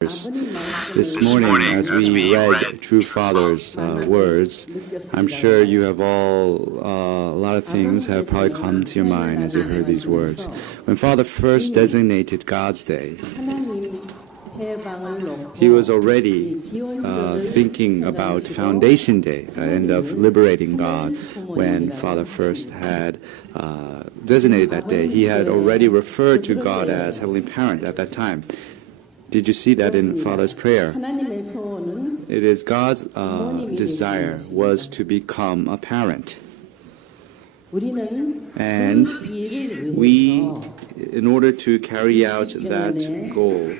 This morning, as we read True Father's words, I'm sure you have a lot of things have probably come to your mind as you heard these words. When Father first designated God's Day, he was already thinking about Foundation Day, the end of liberating God. When Father first had designated that day, he had already referred to God as Heavenly Parent at that time. Did you see that in Father's prayer? It is God's desire was to become a parent. And we, in order to carry out that goal,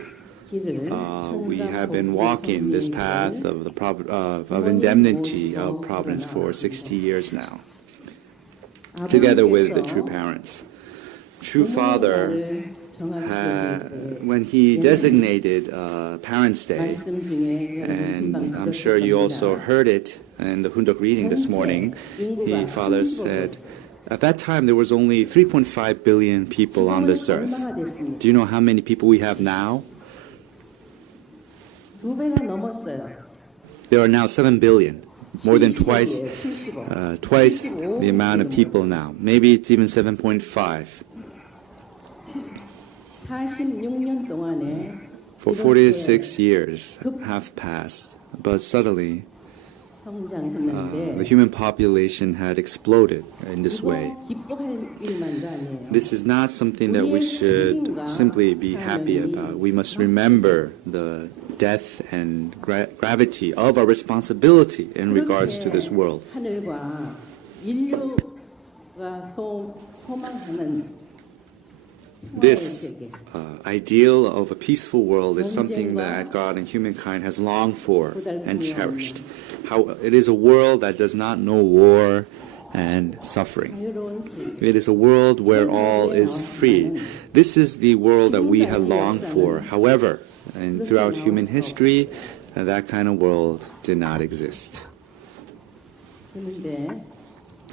we have been walking this path of the indemnity of Providence for 60 years now, together with the true parents. True Father, when he designated Parents' Day, and I'm sure you also heard it in the Hundok reading this morning, the Father said, at that time there was only 3.5 billion people on this earth. Do you know how many people we have now? There are now 7 billion, more than twice the amount of people now. Maybe it's even 7.5. For 46 years have passed, but suddenly the human population had exploded in this way. This is not something that we should simply be happy about. We must remember the depth and gravity of our responsibility in regards to this world. This ideal of a peaceful world is something that God and humankind has longed for and cherished. It is a world that does not know war and suffering. It is a world where all is free. This is the world that we have longed for. However, and throughout human history, that kind of world did not exist.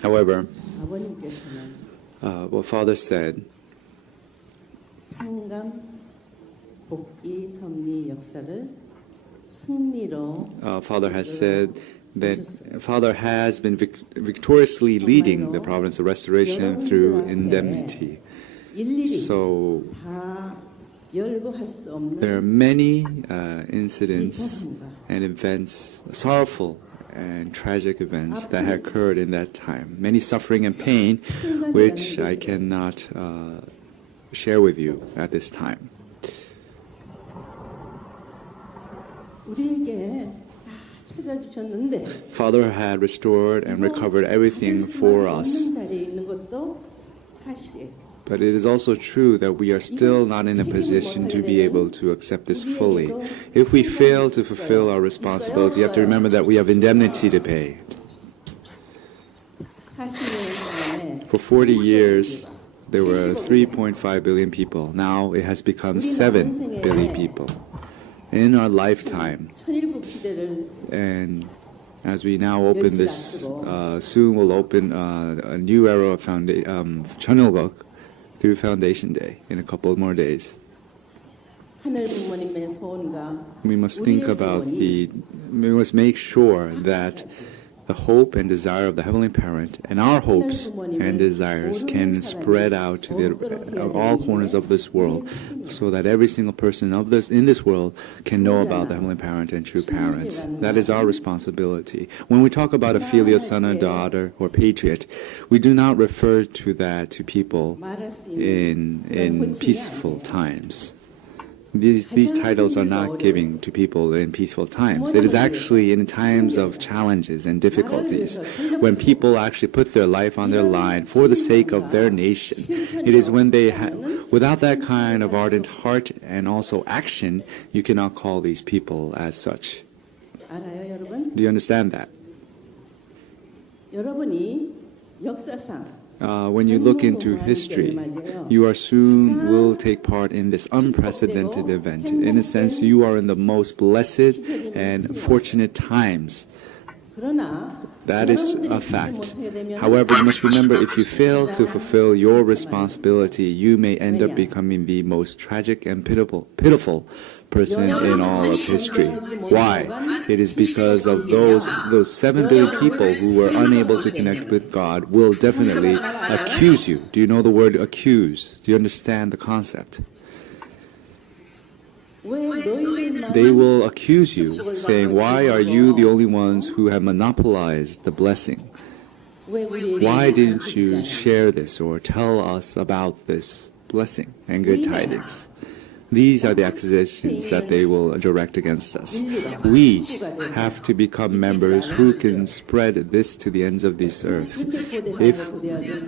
However, what Father said, Father has said that Father has been victoriously leading the providence of restoration through indemnity. So there are many incidents and events, sorrowful and tragic events that had occurred in that time. Many suffering and pain, which I cannot share with you at this time. Father had restored and recovered everything for us. But it is also true that we are still not in a position to be able to accept this fully. If we fail to fulfill our responsibility, you have to remember that we have indemnity to pay. For 40 years, there were 3.5 billion people. Now it has become 7 billion people. In our lifetime, and as we now open this, soon we'll open a new era of Chonilgok through Foundation Day in a couple more days. We must think about we must make sure that the hope and desire of the Heavenly Parent and our hopes and desires can spread out to all corners of this world, so that every single person in this world can know about the Heavenly Parent and true parents. That is our responsibility. When we talk about a filial son or daughter or patriot, we do not refer to that to people in peaceful times. These titles are not given to people in peaceful times. It is actually in times of challenges and difficulties, when people actually put their life on their line for the sake of their nation. It is when they without that kind of ardent heart and also action, you cannot call these people as such. Do you understand that? When you look into history, you soon will take part in this unprecedented event. In a sense, you are in the most blessed and fortunate times. That is a fact. However, you must remember, if you fail to fulfill your responsibility, you may end up becoming the most tragic and pitiful person in all of history. Why? It is because of those 7 billion people who were unable to connect with God will definitely accuse you. Do you know the word accuse? Do you understand the concept? They will accuse you, saying, why are you the only ones who have monopolized the blessing? Why didn't you share this or tell us about this blessing and good tidings? These are the accusations that they will direct against us. We have to become members who can spread this to the ends of this earth. If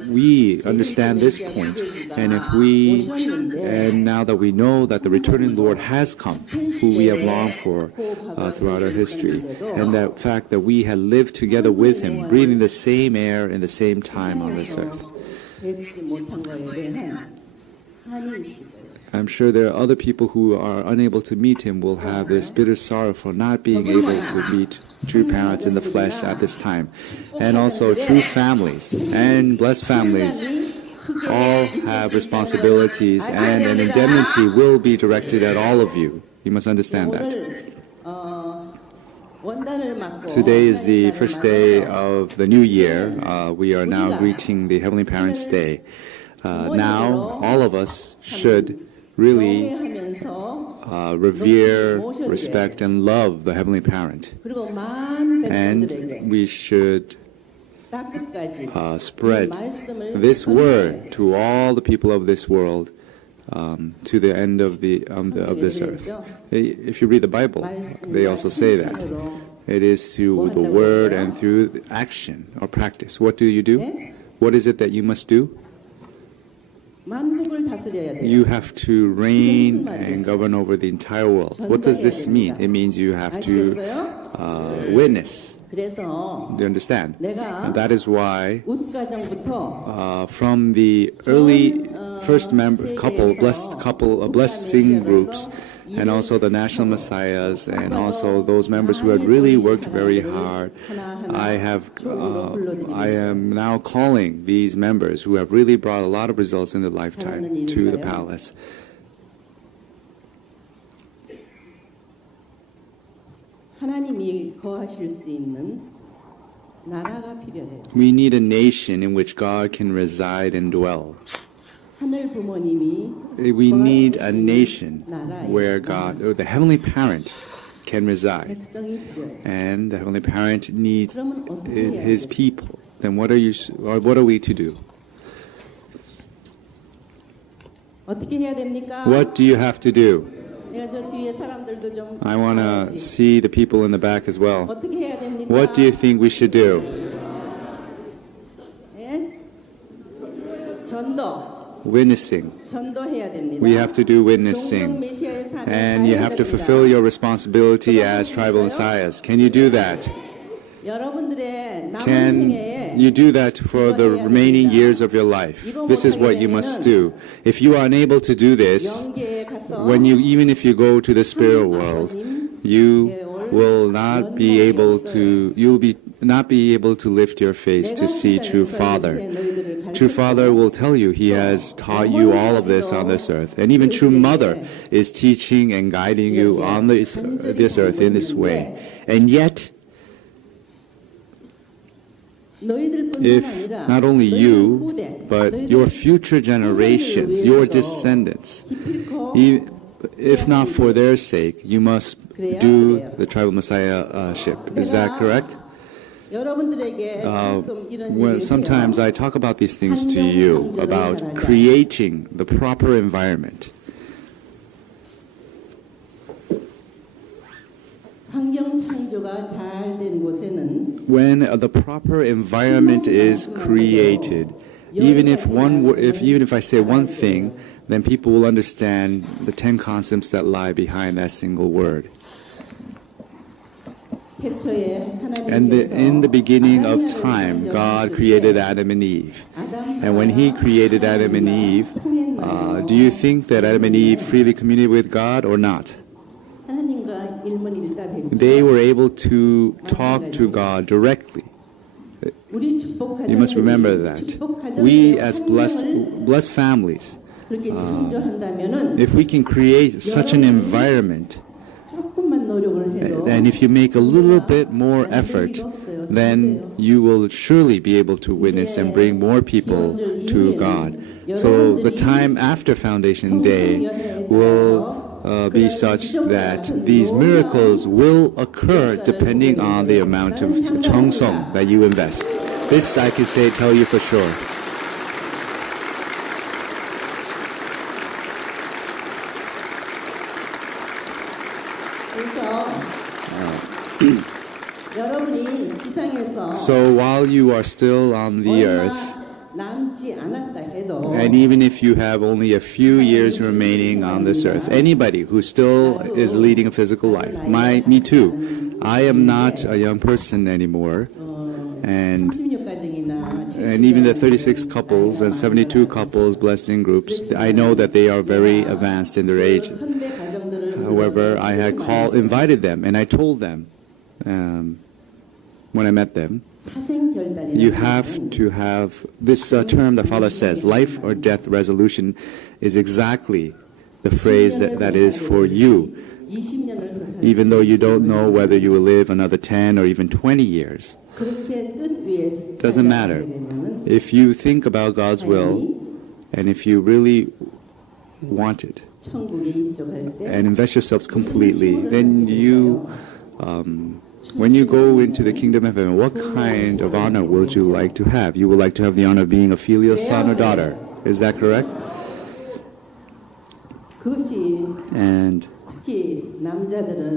we understand this point, and now that we know that the returning Lord has come, who we have longed for throughout our history, and the fact that we have lived together with Him, breathing the same air in the same time on this earth, I'm sure there are other people who are unable to meet Him will have this bitter sorrow for not being able to meet true parents in the flesh at this time. And also true families and blessed families all have responsibilities, and an indemnity will be directed at all of you. You must understand that. Today is the first day of the new year. We are now greeting the Heavenly Parents' Day. Now, all of us should really revere, respect, and love the Heavenly Parent. And we should spread this word to all the people of this world, to the end of this earth. If you read the Bible, they also say that. It is through the word and through action or practice. What do? What is it that you must do? You have to reign and govern over the entire world. What does this mean? It means you have to witness. Do you understand? And that is why from the early first blessing groups, and also the national messiahs, and also those members who had really worked very hard, I am now calling these members who have really brought a lot of results in their lifetime to the palace. We need a nation in which God can reside and dwell. We need a nation where God, or the Heavenly Parent, can reside. And the Heavenly Parent needs His people. Then what are we to do? What do you have to do? I want to see the people in the back as well. What do you think we should do? Witnessing. We have to do witnessing. And you have to fulfill your responsibility as tribal messiahs. Can you do that? Can you do that for the remaining years of your life? This is what you must do. If you are unable to do this, even if you go to the spirit world, you will not be able to lift your face to see true Father. True Father will tell you He has taught you all of this on this earth. And even True Mother is teaching and guiding you on this earth in this way. And yet, if not only you, but your future generations, your descendants, if not for their sake, you must do the tribal messiahship. Is that correct? Sometimes I talk about these things to you, about creating the proper environment. When the proper environment is created, even if I say one thing, then people will understand the 10 concepts that lie behind that single word. And in the beginning of time, God created Adam and Eve. And when He created Adam and Eve, do you think that Adam and Eve freely communicated with God or not? They were able to talk to God directly. You must remember that. We as blessed families, if we can create such an environment, and if you make a little bit more effort, then you will surely be able to witness and bring more people to God. So the time after Foundation Day will be such that these miracles will occur depending on the amount of cheongsong that you invest. This I can tell you for sure. So while you are still on the earth, and even if you have only a few years remaining on this earth, anybody who still is leading a physical life, me too, I am not a young person anymore, and even the 36 couples and 72 couples blessing groups, I know that they are very advanced in their age. However, I had invited them, and I told them, when I met them, you have to have this term the Father says, life or death resolution, is exactly the phrase that is for you. Even though you don't know whether you will live another 10 or even 20 years. Doesn't matter. If you think about God's will, and if you really want it, and invest yourselves completely, then you, when you go into the kingdom of heaven, what kind of honor would you like to have? You would like to have the honor of being a filial son or daughter. Is that correct? And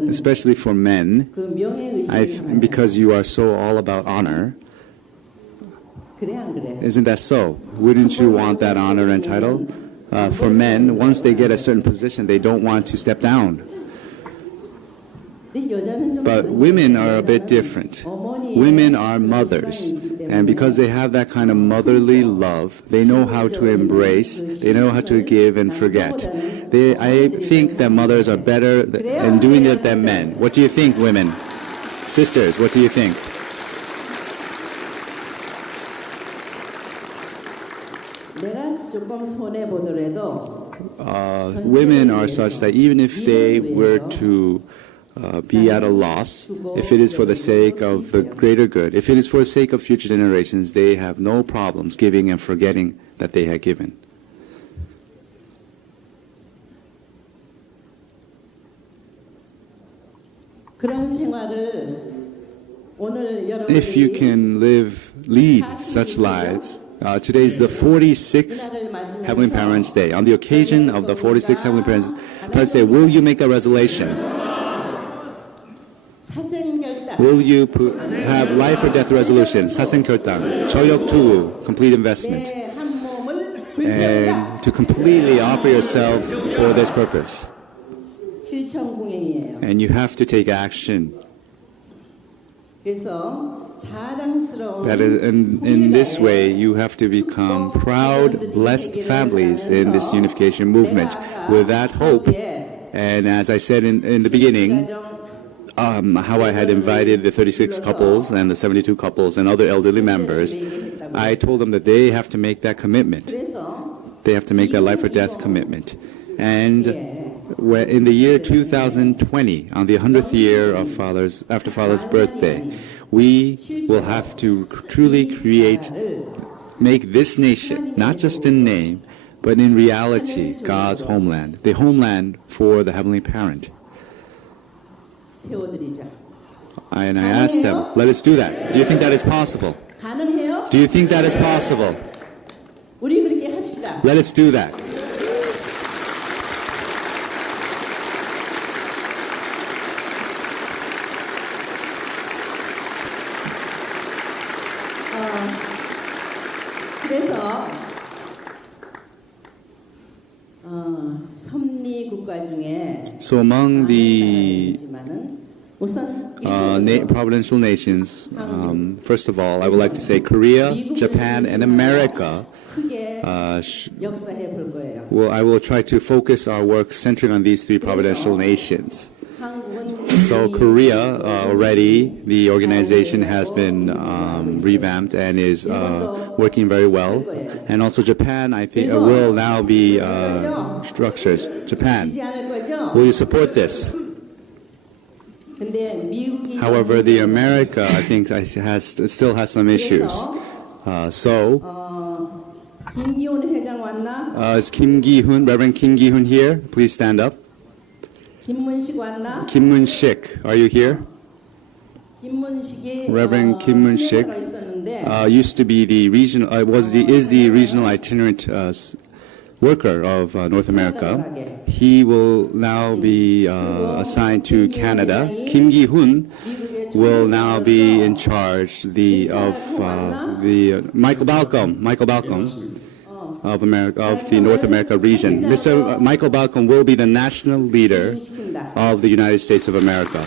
especially for men, because you are so all about honor, isn't that so? Wouldn't you want that honor and title? For men, once they get a certain position, they don't want to step down. But women are a bit different. Women are mothers, and because they have that kind of motherly love, they know how to embrace, they know how to give and forget. I think that mothers are better in doing it than men. What do you think, women? Sisters, what do you think? Women are such that even if they were to be at a loss, if it is for the sake of the greater good, if it is for the sake of future generations, they have no problems giving and forgetting that they had given. If you can lead such lives, today is the 46th Heavenly Parents' Day. On the occasion of the 46th Heavenly Parents' Day, will you make a resolution? Will you have life or death resolution, 사생결단, 전력투구, complete investment, and to completely offer yourself for this purpose? And you have to take action. That is, in this way, you have to become proud, blessed families in this unification movement. With that hope, and as I said in the beginning, how I had invited the 36 couples and the 72 couples and other elderly members, I told them that they have to make that commitment. They have to make that life or death commitment. And in the year 2020, on the 100th year of after Father's birthday, we will have to truly make this nation, not just in name, but in reality, God's homeland, the homeland for the Heavenly Parent. And I asked them, let us do that. Do you think that is possible? Do you think that is possible? Let us do that. So among the providential nations, first of all, I would like to say Korea, Japan, and America. I will try to focus our work centering on these three providential nations. So Korea already, the organization has been revamped and is working very well. And also Japan, I think, will now be structured. Japan, will you support this? However, the America, I think, still has some issues. Is Kim Gi-hun, Reverend Kim Gi-hun here? Please stand up. Kim Moon-sik, are you here? Reverend Kim Moon-sik used to be the regional, is the regional itinerant worker of North America. He will now be assigned to Canada. Kim Gi-hun will now be in charge of the Michael Balcom of the North America region. Mr. Michael Balcom will be the national leader of the United States of America.